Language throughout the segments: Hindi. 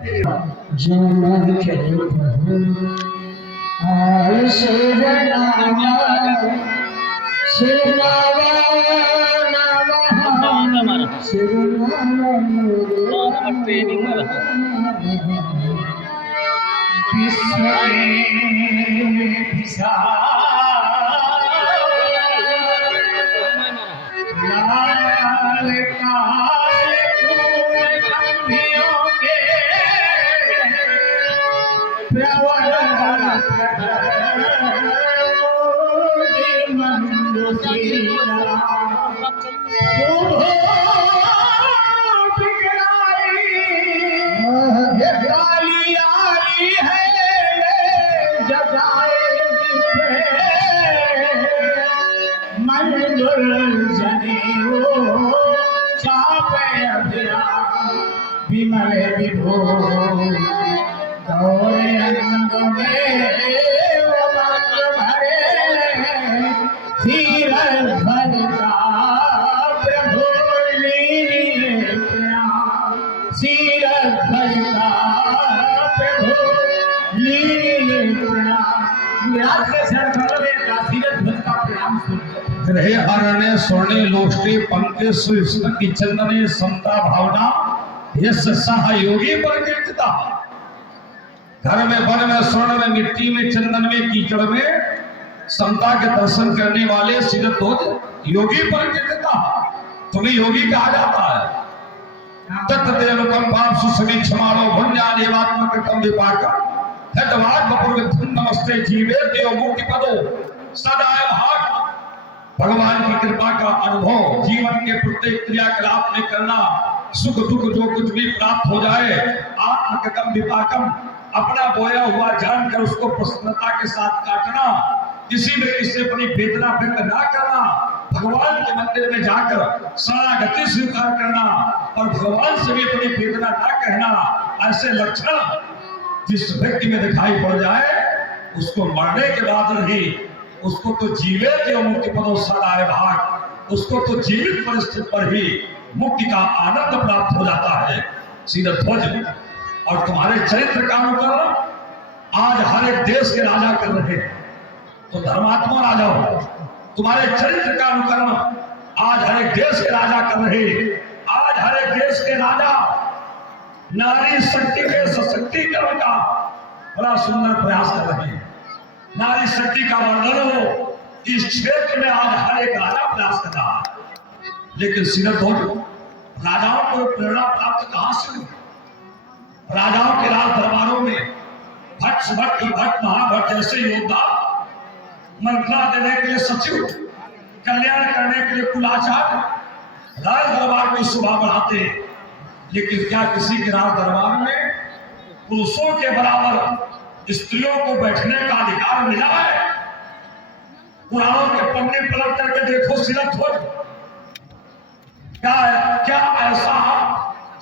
जन के आय शिवनामा शिवनामा नामा शिवनामा विश्व लाल काल अंधियों के प्रवर विमल विभो गौर अंग में भरे धीर भरता प्रभु सीरत भरता प्रभु ग्रहे हरणे स्वर्णे लोष्टे पंके सुष्ण की चंदने समता भावना यश सहयोगी पर कीर्तिता। घर में वन में स्वर्ण में मिट्टी में चंदन में कीचड़ में समता के दर्शन करने वाले सिद्धोज योगी पर कीर्तिता। तुम्हें योगी कहा जाता है। तत्देवकंपाप सुसमीक्षमाणो भुन्यादेवात्मकृतं विपाकम् तद्वात्मपूर्वकं नमस्ते जीवे देव मुक्ति पदो सदाय भाग। भगवान की कृपा का अनुभव जीवन के प्रत्येक क्रियाकलाप में करना, सुख दुख जो कुछ भी प्राप्त हो जाए आत्मकम विपाकम, अपना बोया हुआ जानकर उसको प्रसन्नता के साथ काटना, किसी में किसी अपनी वेदना व्यक्त ना करना, भगवान के मंदिर में जाकर शरणागति स्वीकार करना और भगवान से भी अपनी वेदना ना कहना, ऐसे लक्षण जिस व्यक्ति में दिखाई पड़ जाए उसको मरने के बाद नहीं, उसको तो जीवित मुक्ति पदो सदाय भाग, उसको तो जीवित परिस्थिति पर ही मुक्ति का आनंद प्राप्त हो जाता है। सीधा ध्वज और तुम्हारे चरित्र का अनुकरण आज हर एक देश के राजा कर रहे हैं, तो धर्मात्मा राजा हो। तुम्हारे चरित्र का अनुकरण आज हर एक देश के राजा कर रहे हैं। आज हर एक देश के राजा नारी शक्ति के सशक्तिकरण का बड़ा सुंदर प्रयास कर रहे हैं। नारी शक्ति का वर्धन हो इस क्षेत्र में आज हर एक राजा प्रयास कर रहा है। लेकिन राजाओं को प्रेरणा प्राप्त कहां से हुई? राजाओं के राज दरबारों में भट्ट महाभट्ट जैसे योद्धा, मंत्रणा देने के लिए सचिव, कल्याण करने के लिए कुलाचार्य राज दरबार में शोभा बढ़ाते हैं। लेकिन क्या किसी के राज दरबार में पुरुषों के बराबर स्त्रियों को बैठने का अधिकार मिला है? पुराणों के पन्ने पलट करके देखो सिरध्वज, क्या ऐसा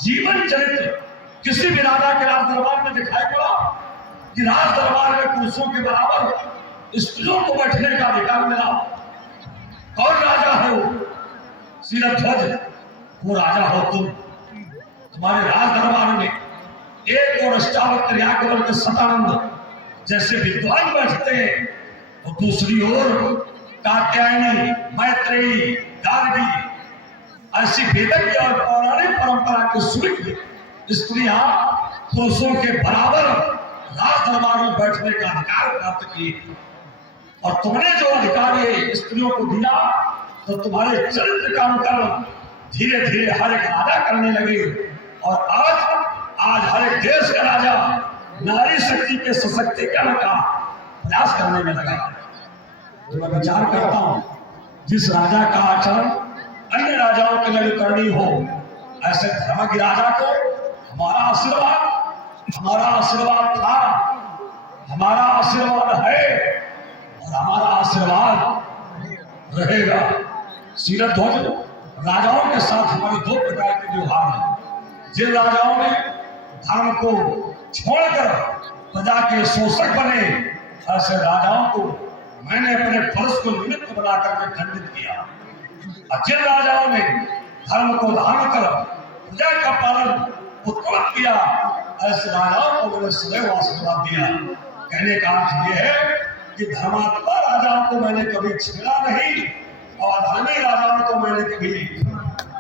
जीवन चरित्र किसी भी राजा के राज दरबार में दिखाई पड़ा कि राज दरबार में पुरुषों के बराबर स्त्रियों को बैठने का अधिकार मिला? कौन राजा है वो? सिरध्वज, वो राजा हो तुम। तुम्हारे राज दरबार में एक और अष्टावक्र याज्ञवल्क्य के सतानंद जैसे विद्वान बैठते हैं और दूसरी ओर कात्यायनी, मैत्रेयी, गार्गी ऐसी वेदज्ञ और पौराणिक परंपरा के सुविज्ञ स्त्रियां पुरुषों के बराबर राज दरबार में बैठने का अधिकार प्राप्त किए। और तुमने जो अधिकार ये स्त्रियों को दिया तो तुम्हारे चरित्र का अनुकरण धीरे धीरे हर एक राजा करने लगे। और आज हर एक देश का राजा नारी शक्ति के सशक्तिकरण का प्रयास करने में लगा। तो मैं विचार करता हूं जिस राजा का आचरण अन्य राजाओं के लिए अनुकरणीय हो, ऐसे धर्म के राजा को हमारा आशीर्वाद था, हमारा आशीर्वाद है और हमारा आशीर्वाद रहेगा। सिरध्वज, राजाओं के साथ हमारे दो प्रकार के व्यवहार हैं। जिन राजाओं ने धर्म को छोड़कर प्रजा के शोषक बने, ऐसे राजाओं को मैंने अपने फर्ज को निमित्त बना करके खंडित किया। और जिन राजाओं ने धर्म को धारण कर प्रजा का पालन उत्पन्न किया, ऐसे राजाओं को मैंने सदैव आशीर्वाद दिया। कहने का अर्थ यह है कि धर्मात्मा राजाओं को मैंने कभी छेड़ा नहीं और अधर्मी राजाओं को मैंने कभी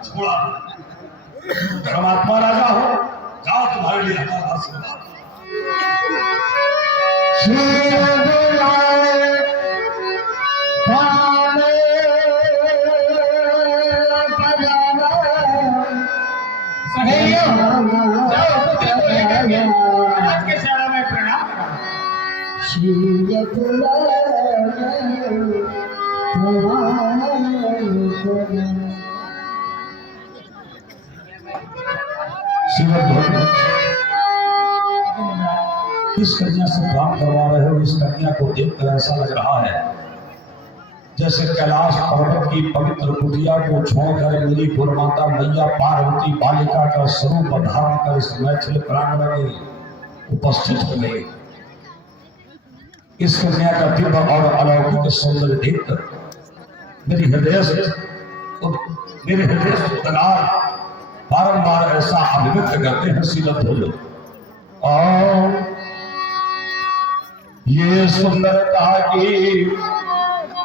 छोड़ा नहीं। धर्मात्मा राजा हो, जाओ तुम्हारे लिए आशीर्वाद। इस कन्या से काम करवा रहे हो, इस कन्या को देखकर ऐसा लग रहा है जैसे कैलाश पर्वत की पवित्र कुटिया को छोड़कर मेरी गुरुमाता मैया पार्वती बालिका का स्वरूप धारण कर इस मैथिल प्रांगण में उपस्थित हो गई। इस कन्या का दिव्य और अलौकिक सौंदर्य देखकर मेरे हृदय से उद्गार बारंबार ऐसा अभिव्यक्त करते हैं सीलत बोलो। और ये सुंदरता की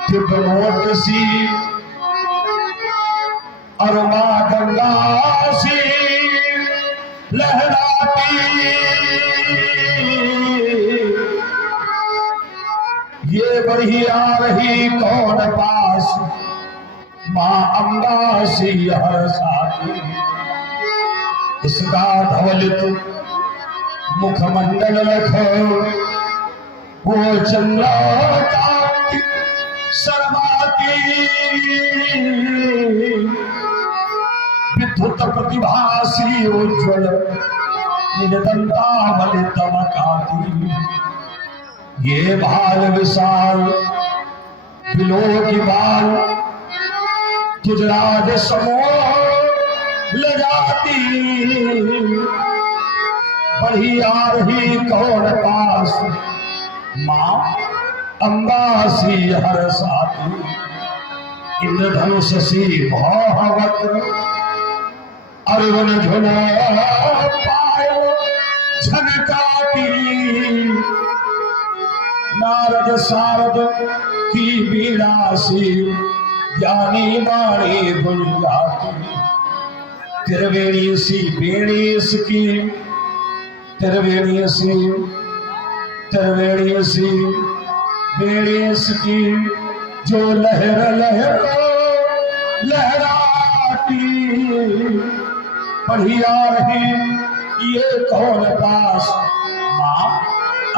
दिव्य सी और मां गंगा सी लहराती, ये बढ़ी आ रही कौन पास मां अम्बा सी हर साथी। इसका धवलित मुखमंडल रखो वो चंद्रकांति सर्वाती, विद्युत प्रतिभासी उज्ज्वल निदंतावल तमकाती। ये भाल विशाल बिलो की बाल गुजरात समोह लगाती, बढ़ी आ रही कौन पास मां अम्बा सी हर साथी। इंद्रधनुष सी भावत्र अरुण झुनो पायो झनकाती, नारद सारद की बीड़ा सी ज्ञानी बाणी गुंजाती। त्रिवेणी सी बेणी इसकी, त्रिवेणी सी बेणी इसकी जो लहर लहर लहराती। बढ़ी आ रही ये कौन पास मां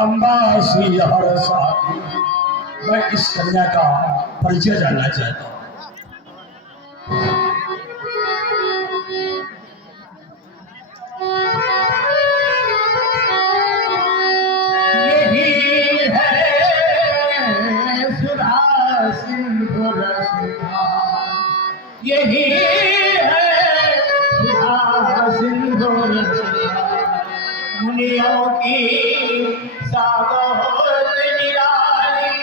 अम्बा सी हर साथी। मैं इस कन्या का परिचय जानना चाहता हूँ। यही है सुधा सिंधु मुनियों की सागौत निराली।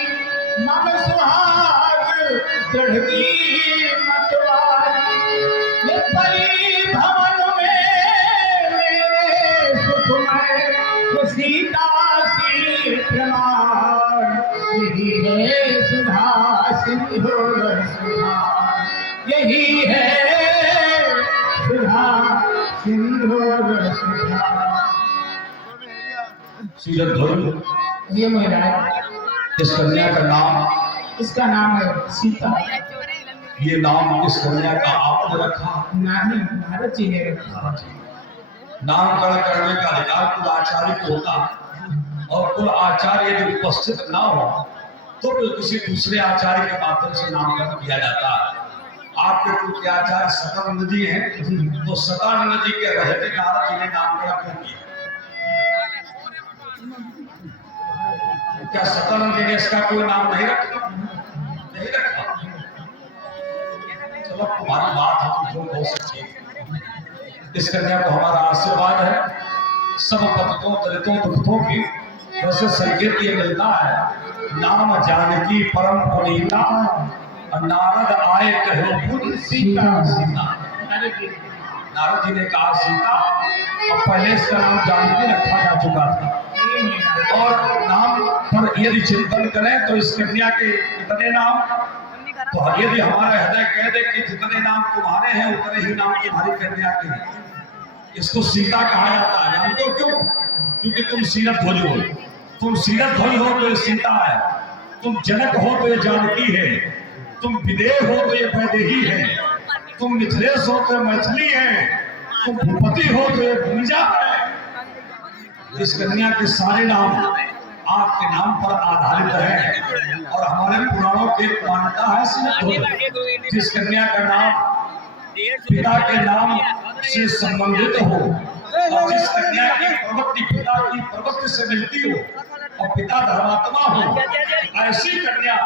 मम सुहाग चढ़ती मतवाली, ये परी भवन में मेरे सुखमय ये सीता सी प्रमाण। यही है सुधा सिंधु यही है सुधा सिंधु ये महाराज इस कन्या का नाम, इसका नाम है सीता। ये नाम इस कन्या का आपने रखा? नहीं, भारत जी ने रखा। नामकरण करने का अधिकार कुल आचार्य को होता, और कुल आचार्य यदि उपस्थित ना हो तो फिर किसी दूसरे आचार्य के माध्यम से नामकरण किया जाता है। आपके कुल के आचार्य सतानंद जी हैं, तो सतानंद जी के रहते नारद जी ने नामकरण क्यों किया? क्या सतानंद जी ने इसका कोई नाम नहीं रखा? नहीं रखा। चलो तुम्हारी बात हम जो हो सकती। इस कन्या को हमारा आशीर्वाद है। सब पतितों दलितों दुखों की वैसे संकेत ये मिलता है, नाम जानकी परम पुनीता, नारद आए कहो पुन सीता सीता। नारद जी ने कहा सीता, और पहले इसका नाम जानकी रखा जा चुका था, और नाम पर यदि चिंतन करें तो इस कन्या के कितने नाम, तो यदि हमारा हृदय कह दे कि जितने नाम तुम्हारे हैं उतने ही नाम तुम्हारी कन्या के हैं, इसको सीता कहा जाता है। जानते हो क्यों? क्योंकि तुम सीरत ध्वज हो, तुम सीरत ध्वज हो तो ये सीता है, तुम जनक हो तो ये जानकी है, तुम विदेह हो तो ये वैदेही है, तुम मिथिलेश हो तो ये मैथिली है, तुम भूपति हो तो ये भूमिजा है। इस कन्या के सारे नाम आपके नाम पर आधारित है, और हमारे पुराणों की मान्यता है जिस कन्या का नाम पिता के नाम से संबंधित हो, और जिस कन्या की प्रवृत्ति पिता की प्रवृत्ति से मिलती हो, और पिता धर्मात्मा हो, ऐसी कन्या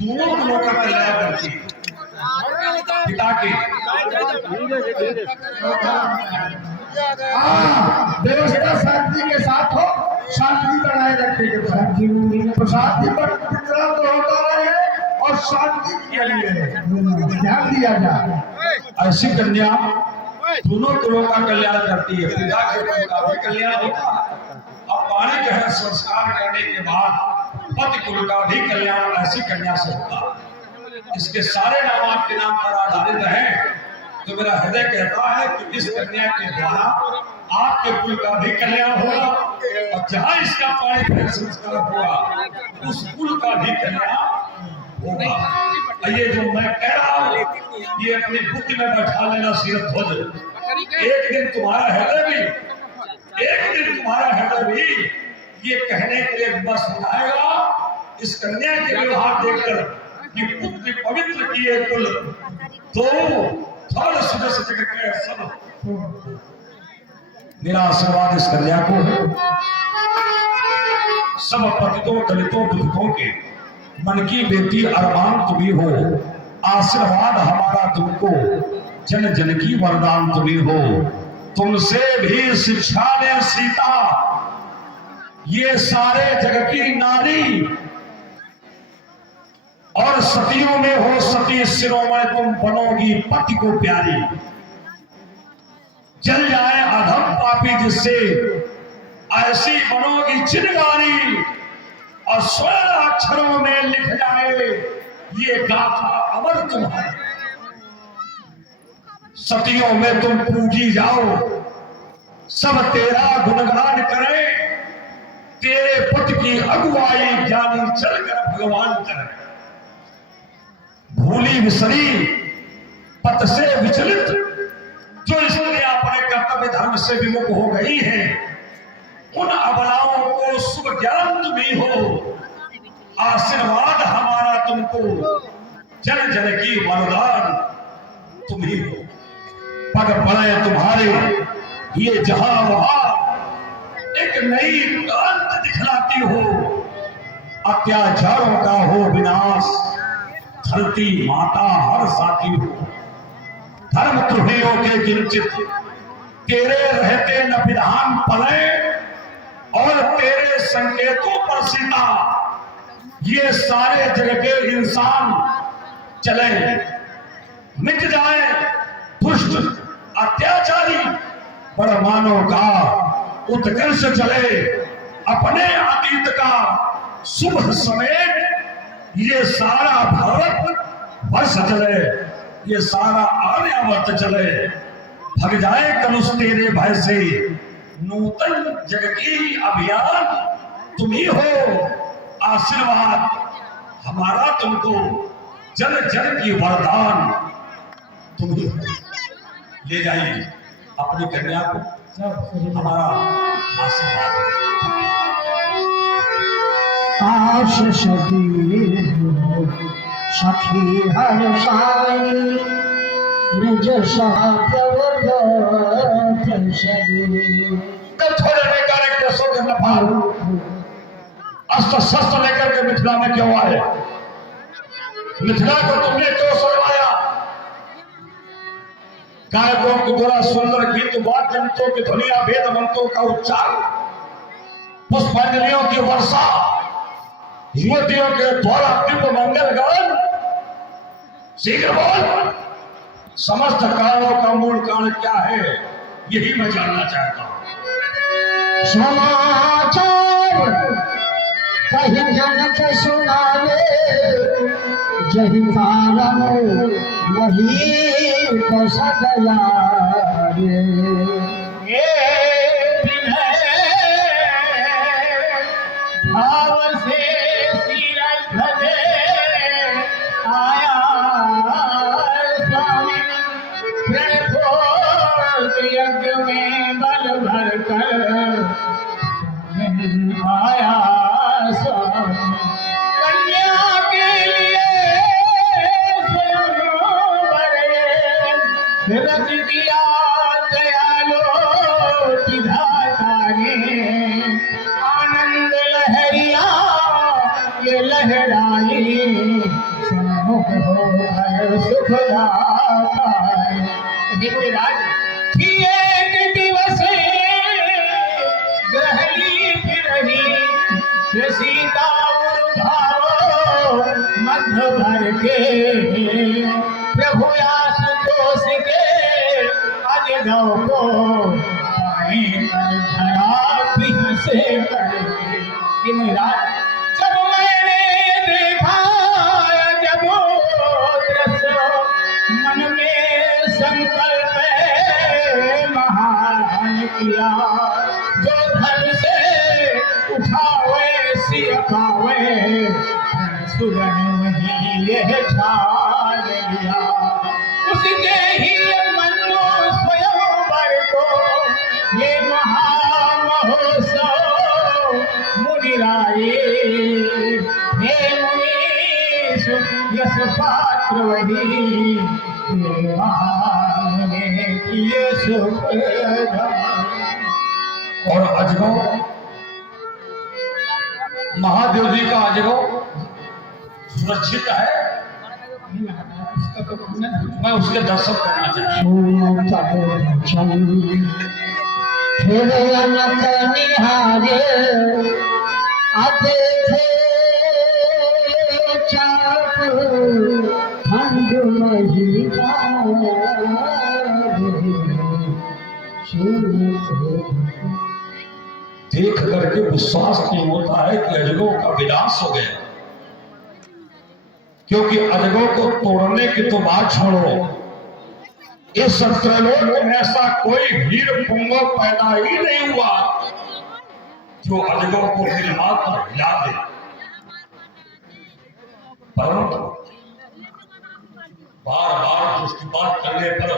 दोनों कुलों का कल्याण करती है। पिता की व्यवस्था शांति के साथ हो, शांति बनाए रखने के साथ, तो शांति पर वितरण तो होता रहे और शांति के लिए ध्यान दिया जाए। ऐसी कन्या दोनों कुलों का कल्याण करती है। पिता के कुल का भी कल्याण होता है, और पानी ग्रहण संस्कार करने के बाद पति कुल का भी कल्याण ऐसी कन्या से होता है। इसके सारे नाम आपके नाम पर आधारित हैं, तो मेरा हृदय कहता है कि इस कन्या के द्वारा आपके कुल का भी कल्याण होगा, और जहाँ इसका पानी ग्रहण संस्कार होगा उस कुल का भी कल्याण होगा। ये जो मैं कह रहा हूँ ये अपनी बुद्धि में बैठा लेना सीरत ध्वज। एक दिन तुम्हारा हृदय भी ये कहने के लिए बस उठाएगा, इस कन्या के व्यवहार देखकर कि पुत्र पवित्र किए कुल तो थोड़ा सदस्य जगह के सब। मेरा आशीर्वाद इस कन्या को सब पतितों दलितों दुखितों के मन की बेटी अरमान तुम्ही हो, आशीर्वाद हमारा तुमको, जन जन की वरदान तुम्ही हो। तुमसे भी शिक्षा ले सीता, ये सारे जग की नारी, और सतियों में हो सती सिरों में तुम बनोगी पति को प्यारी। जल जाए अधम पापी जिससे ऐसी बनोगी चिनगारी, और स्वर्ण अक्षरों में लिख जाए ये गाथा अमर तुम्हारी। सतियों में तुम पूजी जाओ, सब तेरा गुणगान करें, तेरे पुत्र की अगुवाई ज्ञानी चलकर भगवान करे। भूली विसरी पथ से विचलित जो इसलिए अपने कर्तव्य धर्म से विमुख हो गई है, उन अबलाओं को शुभ ज्ञान तुम्ही हो, आशीर्वाद हमारा तुमको, जन जन की वरदान तुम्ही हो। पग पड़े तुम्हारे ये जहां वहां एक नई कांत दिखलाती हो, अत्याचारों का हो विनाश, धरती माता हर साथी हो। धर्म द्रोहियों के किंचित तेरे रहते न विधान पले, और तेरे संकेतों पर सीता ये सारे जग के इंसान चले। मिट जाए दुष्ट अत्याचारी, पर मानव का उत्कर्ष चले। अपने अतीत का शुभ समेत ये सारा भारत वर्ष चले, ये सारा आर्यावर्त चले। भग जाए कलुष तेरे भय से, नूतन जग की अभियान तुम ही हो। आशीर्वाद हमारा तुमको, जन जन की वरदान तुम ही हो। ले जाइए अपनी कन्या को, हमारा आशीर्वाद। आशीष सखी हर साई, निज थोड़े बेकार के न अस्त्र शस्त्र लेकर के मिथिला में क्यों आए? मिथिला को तुमने क्यों सजवाया? गायकों की द्वारा सुंदर गीत, वाद्य यंत्रों की ध्वनिया, वेद मंत्रों का उच्चार, पुष्पांजलियों की वर्षा, युवतियों के द्वारा दिव्य मंगल गान। शीघ्र बोल, समस्त कारणों का मूल कारण क्या है, यही मैं जानना चाहता हूं। समाचार कहीं जन के सुनावे, जही कारण वही बस गया रे। भाव से सिरत भजे आया स्वामी, प्रण घोष यज्ञ में बल भर कर आया स्वामी। कन्या के लिए स्वयं बड़े रच दिया दयालो विधाता ने, आनंद लहरिया ये लहराई, सम्मुख हो गए सुखदाता। थी एक दिवस ग्रहणी फिरही, सीता भावो मध्य भर के, प्रभु आशुतोष के आज गौ को पाए कर धरा पिह से करके। जब मैंने देखा जब दृश्य, मन में संकल्प महान किया, जो धन से उठावे सिखावे, सुगन वही यह ठान लिया। उसके ही मनो स्वयंवर को ये महामहोत्सव मुनिराए, हे मुनीश यश पात्र वही, हे महान ने किए सुख। और अजगो, महादेव जी का अजगो सुरक्षित है, मैं उसके दर्शन करना चाहता हूँ। फिर अनक निहारे देखे चाप ठंड महिला, देख करके विश्वास नहीं होता है कि अजगो का विनाश हो गया, क्योंकि अजगो को तोड़ने की तो बात छोड़ो, इस त्रैलोक में ऐसा कोई वीर पुंगव पैदा ही नहीं हुआ जो अजगो को दिलमात्र हिला दे। परंतु बार बार दृष्टिपात करने पर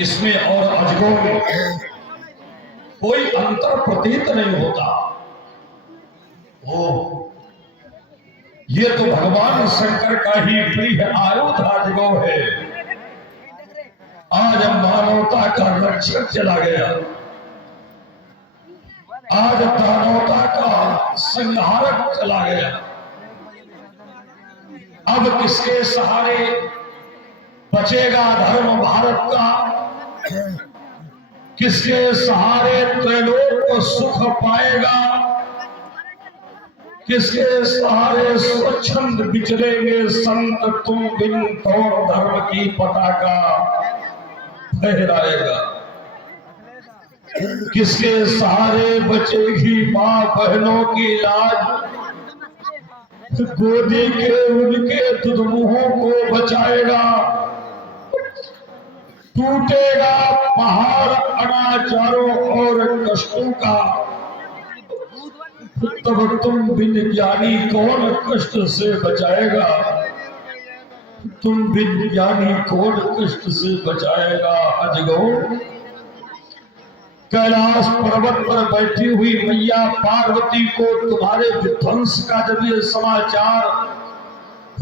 इसमें और अजगो में कोई अंतर प्रतीत नहीं होता। ओ, ये तो भगवान शंकर का ही प्रिय आयुध अजगो है। आज मानवता का रक्षक चला गया, आज दानवता का संहारक चला गया। अब किसके सहारे बचेगा धर्म भारत का, किसके सहारे त्रैलोक को सुख पाएगा, किसके सहारे स्वच्छंद विचरेंगे संत तुम बिन तौर धर्म की पताका फहराएगा, किसके सहारे बचेगी मां बहनों की लाज, गोदी के उनके दुधमुहों को बचाएगा, टूटेगा पहाड़ अनाचारों और कष्टों का, तब तुम बिन ज्ञानी कौन कष्ट से बचाएगा, तुम बिन ज्ञानी कौन कष्ट से बचाएगा। अजगो, कैलाश पर्वत पर बैठी हुई मैया पार्वती को तुम्हारे विध्वंस का जब ये समाचार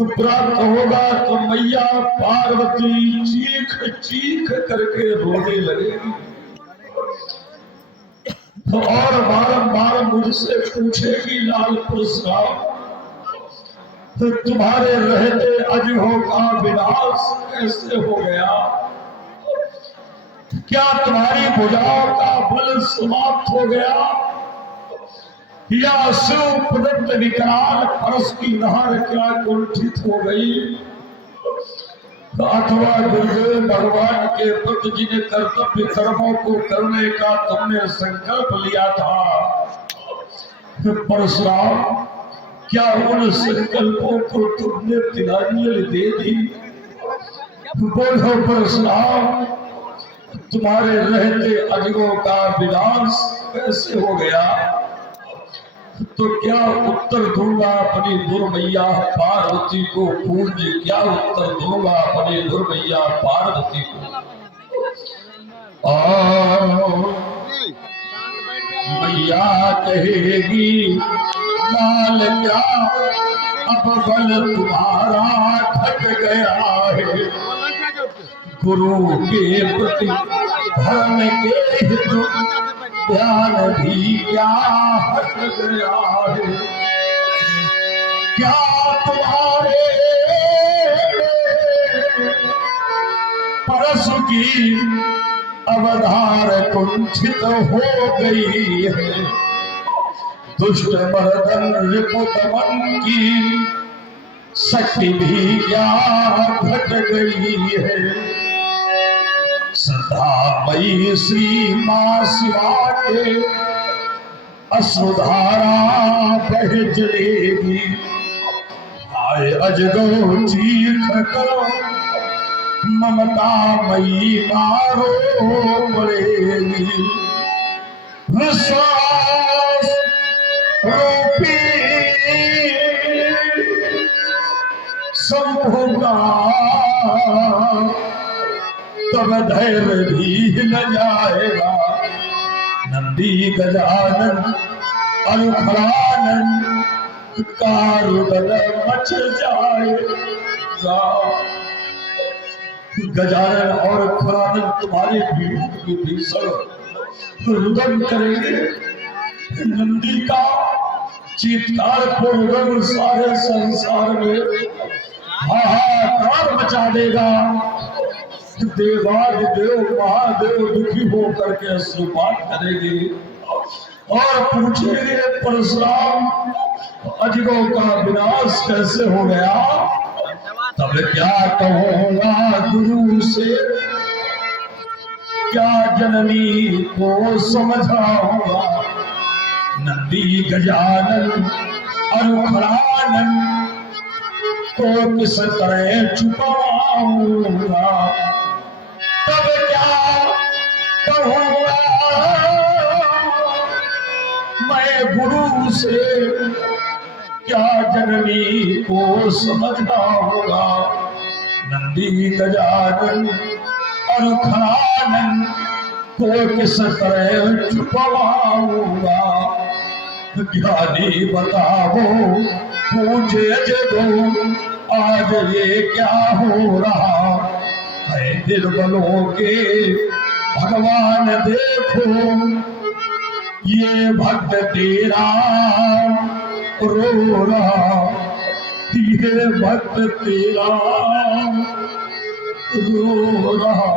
प्राप्त होगा तो मैया पार्वती चीख चीख करके रोने लगेगी और बारंबार मुझसे पूछेगी, लाल पुरुषराव तो तुम्हारे रहते अजगो का विनाश कैसे हो गया, क्या तुम्हारी भुजाओं का बल समाप्त हो गया, या शिव प्रदत्त विकराल परस की नहर क्या कुंठित हो गई, अथवा गुरुदेव भगवान के पुत्र जी ने कर्तव्य कर्मों को करने का तुमने संकल्प लिया था, परशुराम क्या उन संकल्पों को तुमने तिलांजलि दे दी? बोलो परशुराम, तुम्हारे रहते अजगों का विनाश कैसे हो गया? तो क्या उत्तर दूंगा अपनी दुर्मैया पार्वती को पूज्य, क्या उत्तर दूंगा अपनी दुर्मैया पार्वती को? मैया कहेगी लाल क्या अब बल तुम्हारा घट गया है, गुरु के प्रति धर्म के हित ज्ञान भी क्या हट गया है, क्या तुम्हारे परसु की अवधार कुंठित हो गई है, दुष्ट मर्दन रिपुदमन की शक्ति भी क्या घट गई है, सदामयी श्री मां शिवा के अश्रुधारा बह चलेगी, आए अजगो चीख करो ममता मई मारो पड़ेगी, विश्वास रूपी समूह तब धैर्य भी हिल जाएगा, नंदी गजानन अनुखरानन कारुदल मच जाएगा, गजानन और खुरानन तुम्हारे विरोध में भीषण रुदन करेंगे, नंदी का चीत्कार पूर्वक सारे संसार में हाहाकार मचा देगा, देवादिदेव महादेव दुखी होकर के अश्रुपात करेंगे और पूछेंगे परशुराम अजगों का विनाश कैसे हो गया? तब क्या कहूंगा गुरु से, क्या जननी को समझाऊंगा, नंदी गजानन अनुखरानन को किस तरह छुपाऊंगा, तब क्या कहूंगा मैं गुरु से, क्या जननी को समझाऊंगा, नंदी गजानन अनुखरानन को किस तरह छुपाऊंगा, ज्ञानी बताओ पूछे जगो आज ये क्या हो रहा है, निर्बलों के भगवान देखो ये भक्त तेरा रो रहा, ये भक्त तेरा रो रहा।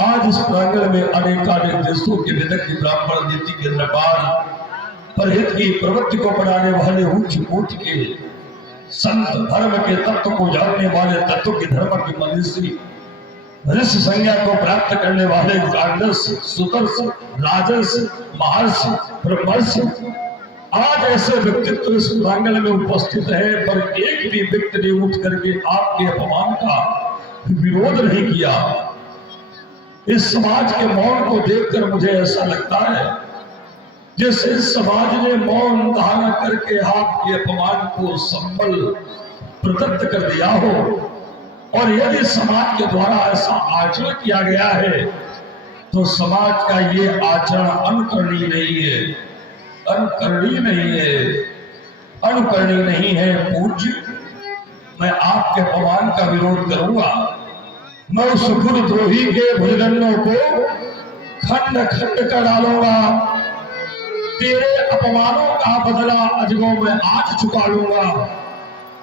आज इस प्रांगण में अनेकानेक देशों के विदग्ध ब्राह्मण नीति के दरबार परहित की प्रवृत्ति को बनाने वाले उच्च कोटि के संत, धर्म के तत्व को जानने वाले, तत्व के धर्म के मनीषी, ऋषि संज्ञा को प्राप्त करने वाले गांडस, सुदर्श, राजर्ष, महर्षि, ब्रह्मर्षि, आज ऐसे व्यक्तित्व इस प्रांगण में उपस्थित है, पर एक भी व्यक्ति ने उठ करके आपके अपमान का विरोध नहीं किया। इस समाज के मौन को देखकर मुझे ऐसा लगता है जैसे इस समाज ने मौन धारण करके आपके अपमान को संबल प्रदत्त कर दिया हो, और यदि समाज के द्वारा ऐसा आचरण किया गया है तो समाज का ये आचरण अनुकरणीय नहीं है, अनुकरणीय नहीं है, अनुकरणीय नहीं है। पूज्य, मैं आपके अपमान का विरोध करूंगा। मैं उस गुरुद्रोही के भुजगंडों को खंड खंड कर डालूंगा। तेरे अपमानों का बदला अजगों में आज चुका लूंगा।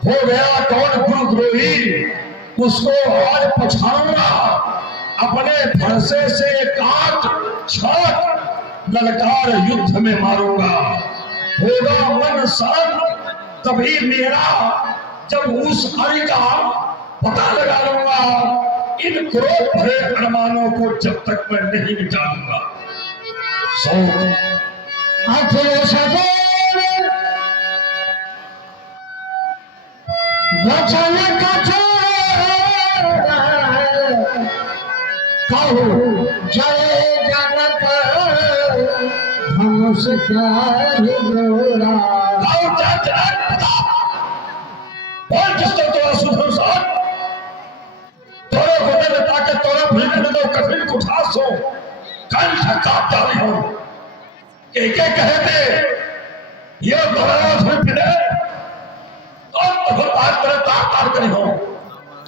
हो गया कौन गुरुद्रोही, उसको आज पछाड़ूंगा। अपने फरसे से काट छाट ललकार युद्ध में मारूंगा। होगा मन शांत तभी मेरा, जब उस हरि का पता लगा लूंगा। इन क्रोध भरे अरमानों को जब तक मैं नहीं मिटा दूंगा। वचन कहो जय जनक धनुष बोला। बोल जिसको तोरा सुधर साथ तोरे होने में ताकि तोरा भीड़ में तो कठिन कुठास हो, कंठ कांपता हो। एक एक कहते ये दोबारा धुन पिने और तो बात करे तार करे हो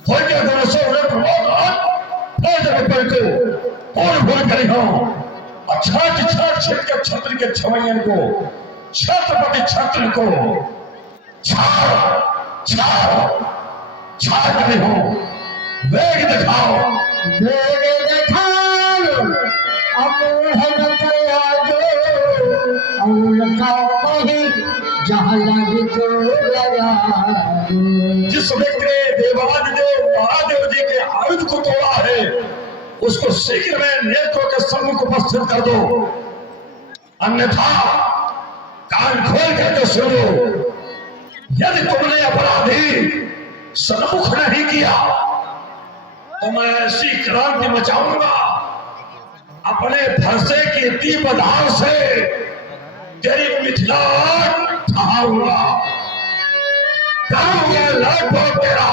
के दोनों से उन्हें प्रमोद और फिर जब पर को और भूल करे हो। अच्छा छाट छिट के छत्र के छवैयन को, छत्रपति छत्र को छाड़ छाड़ छाड़ करे हो। वेग दिखाओ जहाँ लगे तो लगा। जिस व्यक्ति ने देवादिदेव महादेव जी के आयुध को तोड़ा है उसको शीघ्र में नेत्रों के सम्मुख उपस्थित कर दो, अन्यथा कान खोल करके सुनो। यदि तुमने अपराधी सन्मुख नहीं किया तो मैं ऐसी क्रांति मचाऊंगा, अपने फरसे की दीपदार से तेरी मिथिला ढहाऊंगा। लगभग तेरा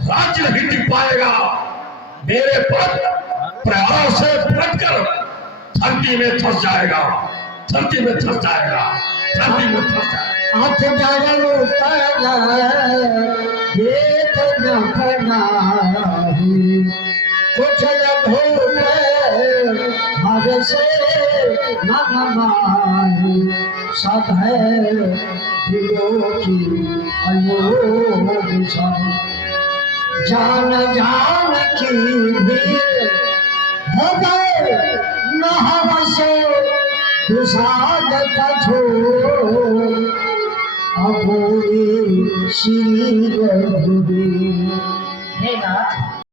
राज्य नहीं टिक पाएगा। मेरे पद प्रहार से फटकर धरती में फंस जाएगा, धरती में फंस जाएगा, धरती में फंस जाएगा। कुछ हर से सब है जान जान की भीड़ हो गए न से दुसाद कठोर अबोरी श्री